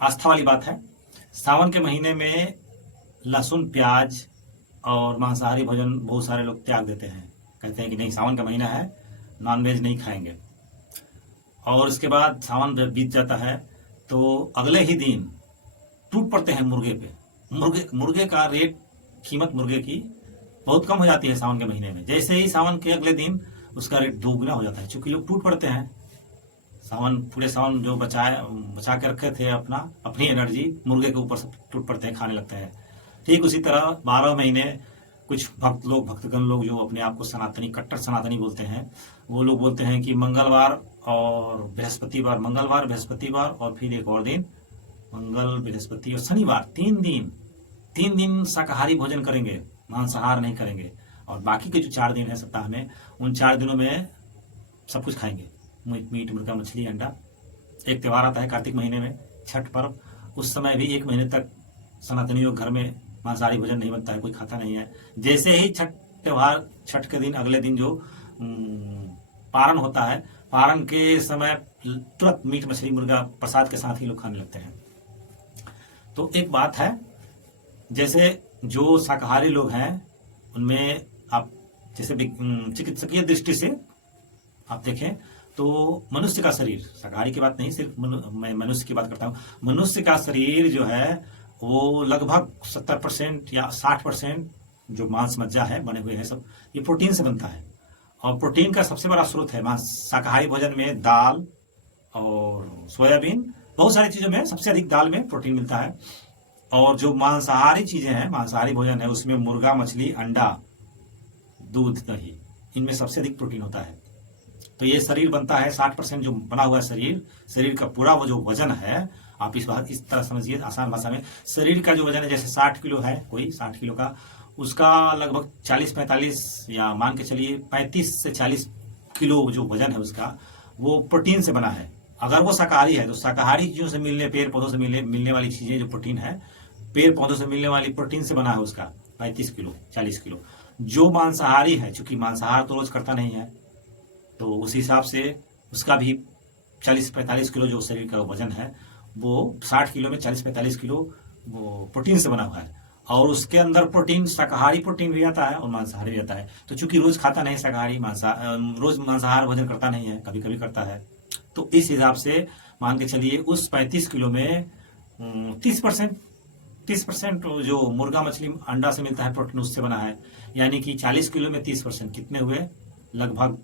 आस्था वाली बात है। सावन के महीने में लहसुन, प्याज और मांसाहारी भोजन बहुत सारे लोग त्याग देते हैं। कहते हैं कि नहीं, सावन का महीना है, नॉनवेज नहीं खाएंगे। और इसके बाद सावन जब बीत जाता है तो अगले ही दिन टूट पड़ते हैं मुर्गे पे। मुर्गे का रेट, कीमत मुर्गे की बहुत कम हो जाती है सावन के महीने में। जैसे ही सावन के अगले दिन उसका रेट दोगुना हो जाता है, क्योंकि लोग टूट पड़ते हैं। पूरे सावन जो बचा के रखे थे अपनी एनर्जी, मुर्गे के ऊपर सब टूट पड़ते हैं, खाने लगते हैं। ठीक उसी तरह 12 महीने कुछ भक्तगण लोग जो अपने आप को सनातनी, कट्टर सनातनी बोलते हैं, वो लोग बोलते हैं कि मंगलवार और बृहस्पतिवार और फिर एक और दिन, मंगल, बृहस्पति और शनिवार, 3 दिन शाकाहारी भोजन करेंगे, मांसाहार नहीं करेंगे। और बाकी के जो 4 दिन है सप्ताह में, उन 4 दिनों में सब कुछ खाएंगे, मीट, मुर्गा, मछली, अंडा। एक त्यौहार आता है कार्तिक महीने में, छठ पर्व। उस समय भी 1 महीने तक सनातनियों घर में मांसाहारी भोजन नहीं बनता है, कोई खाता नहीं है। जैसे ही छठ के दिन, अगले दिन जो पारण होता है, पारण के समय तुरंत मीट, मछली, मुर्गा प्रसाद के साथ ही लोग खाने लगते हैं। तो एक बात है, जैसे जो शाकाहारी लोग हैं उनमें आप जैसे चिकित्सकीय दृष्टि से आप देखें तो मनुष्य का शरीर, शाकाहारी की बात नहीं, सिर्फ मैं मनुष्य की बात करता हूँ। मनुष्य का शरीर जो है वो लगभग 70% या 60% जो मांस मज्जा है बने हुए हैं सब, ये प्रोटीन से बनता है। और प्रोटीन का सबसे बड़ा स्रोत है शाकाहारी भोजन में दाल और सोयाबीन, बहुत सारी चीजों में सबसे अधिक दाल में प्रोटीन मिलता है। और जो मांसाहारी चीजें हैं, मांसाहारी भोजन है, उसमें मुर्गा, मछली, अंडा, दूध, दही, इनमें सबसे अधिक प्रोटीन होता है। तो ये शरीर बनता है 60% जो बना हुआ शरीर का पूरा वो जो वजन है, आप इस तरह समझिए आसान भाषा में, शरीर का जो वजन है, जैसे 60 किलो है, कोई 60 किलो का, उसका लगभग 40-45 या मान के चलिए 35 से 40 किलो जो वजन है उसका, वो प्रोटीन से बना है। अगर वो शाकाहारी है तो शाकाहारी चीजों से मिलने, पेड़ पौधों से मिलने वाली चीजें जो प्रोटीन है, पेड़ पौधों से मिलने वाली प्रोटीन से बना है उसका 35 किलो, 40 किलो। जो मांसाहारी है, चूंकि मांसाहार तो रोज करता नहीं है, तो उस हिसाब से उसका भी 40-45 किलो जो शरीर का वजन है, वो 60 किलो में 40-45 किलो वो प्रोटीन से बना हुआ है। और उसके अंदर प्रोटीन, शाकाहारी प्रोटीन भी आता है और मांसाहारी भी आता है। तो चूंकि रोज खाता नहीं शाकाहारी, रोज मांसाहार भोजन करता नहीं है, कभी कभी करता है, तो इस हिसाब से मान के चलिए उस 35 किलो में 30% जो मुर्गा, मछली, अंडा से मिलता है प्रोटीन, उससे बना है। यानी कि 40 किलो में 30% कितने हुए, लगभग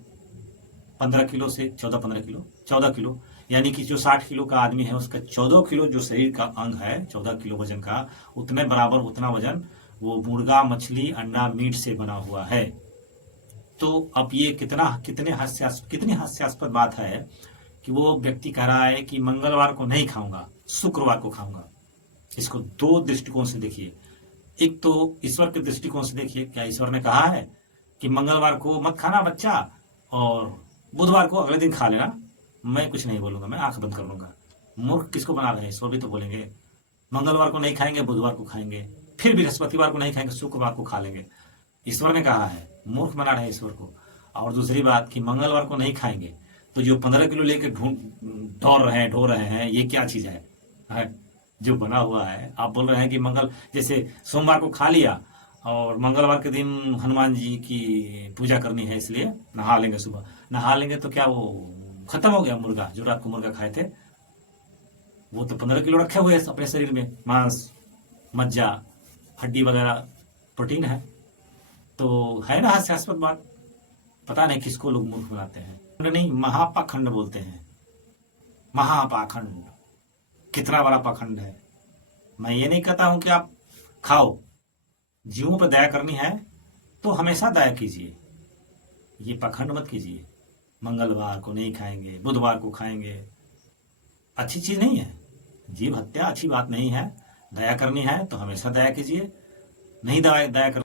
15 किलो से 14 किलो। यानी कि जो 60 किलो का आदमी है उसका 14 किलो जो शरीर का अंग है, 14 किलो वजन का, उतने बराबर उतना वजन वो मुर्गा, मछली, अंडा, मीट से बना हुआ है। तो अब ये कितनी हास्यास्पद बात है कि वो व्यक्ति कह रहा है कि मंगलवार को नहीं खाऊंगा, शुक्रवार को खाऊंगा। इसको 2 दृष्टिकोण से देखिए। एक तो ईश्वर के दृष्टिकोण से देखिए, क्या ईश्वर ने कहा है कि मंगलवार को मत खाना बच्चा, और बुधवार को अगले दिन खा लेना, मैं कुछ नहीं बोलूंगा, मैं आंख बंद कर लूंगा। मूर्ख किसको बना रहे हैं, ईश्वर भी तो बोलेंगे मंगलवार को नहीं खाएंगे, बुधवार को खाएंगे, फिर बृहस्पतिवार को नहीं खाएंगे, शुक्रवार को खा लेंगे। ईश्वर ने कहा है, मूर्ख बना रहे हैं ईश्वर को। और दूसरी बात कि मंगलवार को नहीं खाएंगे, तो जो 15 किलो लेके ढो रहे हैं, ये क्या चीज है जो बना हुआ है। आप बोल रहे हैं कि जैसे सोमवार को खा लिया और मंगलवार के दिन हनुमान जी की पूजा करनी है, इसलिए नहा लेंगे, सुबह नहा लेंगे, तो क्या वो खत्म हो गया मुर्गा? जो रात को मुर्गा खाए थे वो तो 15 किलो रखे हुए हैं अपने शरीर में, मांस, मज्जा, हड्डी वगैरह, प्रोटीन है। तो है ना हास्यास्पद बात। पता नहीं किसको लोग मूर्ख बनाते हैं। नहीं, महापाखंड बोलते हैं, महापाखंड। कितना बड़ा पाखंड है। मैं ये नहीं कहता हूं कि आप खाओ, जीवों पर दया करनी है तो हमेशा दया कीजिए, ये पाखंड मत कीजिए। मंगलवार को नहीं खाएंगे, बुधवार को खाएंगे, अच्छी चीज नहीं है। जीव हत्या अच्छी बात नहीं है। दया करनी है तो हमेशा दया कीजिए, नहीं दया कर